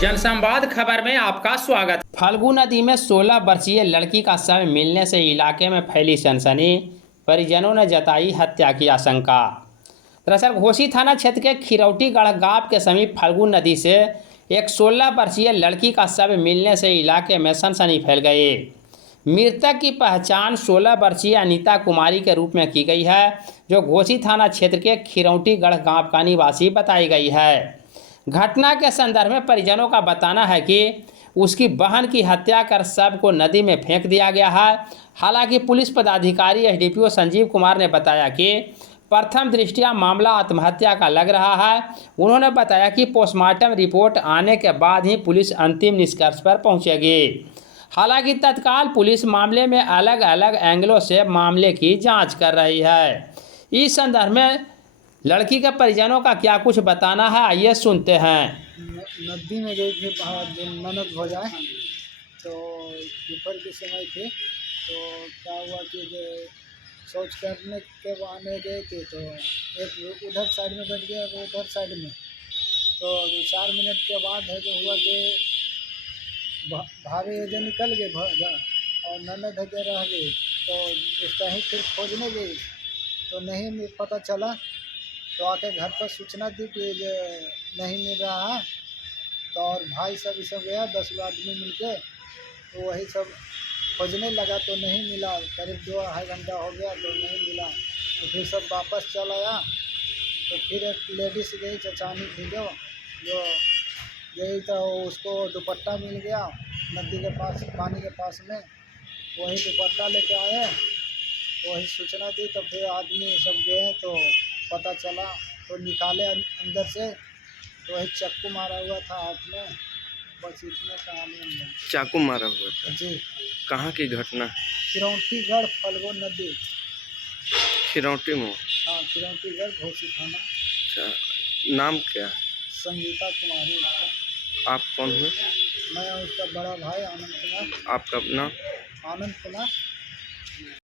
जनसंवाद खबर में आपका स्वागत। फाल्गु नदी में 16 वर्षीय लड़की का शव मिलने से इलाके में फैली सनसनी। परिजनों ने जताई हत्या की आशंका। दरअसल घोसी थाना क्षेत्र के खिरौटीगढ़ गांव के समीप फाल्गु नदी से एक 16 वर्षीय लड़की का शव मिलने से इलाके में सनसनी फैल गई। मृतक की पहचान 16 वर्षीय अनीता कुमारी के रूप में की गई है, जो घोसी थाना क्षेत्र के खिरौटीगढ़ गांव का निवासी बताई गई है। घटना के संदर्भ में परिजनों का बताना है कि उसकी बहन की हत्या कर शव को नदी में फेंक दिया गया है। हालांकि पुलिस पदाधिकारी एसडीपीओ संजीव कुमार ने बताया कि प्रथम दृष्टया मामला आत्महत्या का लग रहा है। उन्होंने बताया कि पोस्टमार्टम रिपोर्ट आने के बाद ही पुलिस अंतिम निष्कर्ष पर पहुंचेगी। हालांकि तत्काल पुलिस मामले में अलग अलग एंगलों से मामले की जांच कर रही है। इस संदर्भ में लड़की के परिजनों का क्या कुछ बताना है, आइए सुनते हैं। नदी में गई थी ननद हो जाए तो दोपहर के समय थे, तो क्या हुआ कि जो शौच करने के बहाने गए थे तो एक उधर साइड में बैठ गया, उधर साइड में तो 4 मिनट के बाद है जो हुआ कि भाभी जो निकल गए और ननद है जो रह गई, तो उसका ही फिर खोजने गई तो नहीं पता चला। तो आके घर पर सूचना दी कि ये नहीं मिल रहा है, तो और भाई सब सब गया 10 आदमी मिलके, तो वही सब खोजने लगा तो नहीं मिला। करीब 2-2.5 घंटा हो गया तो नहीं मिला, तो फिर सब वापस चल आया। तो फिर एक लेडीज़ गई, चचानी थी जो गई, तो उसको दुपट्टा मिल गया नदी के पास, पानी के पास में, वही दुपट्टा लेके आए, तो वही सूचना दी। तो फिर आदमी सब गए तो पता चला, तो निकाले अंदर से, तो वही चाकू मारा हुआ था हाथ में, बस इतने काम है। चाकू मारा हुआ था जी। कहाँ की घटना? खिरौटीगढ़ फाल्गु नदी। खिरौटी में? हाँ, खिरौटीगढ़ घोसी थाना। अच्छा, नाम क्या? संगीता कुमारी उसका। आप कौन हैं? मैं उसका बड़ा भाई आनंद कुमार। आपका नाम? आनंद कुमार।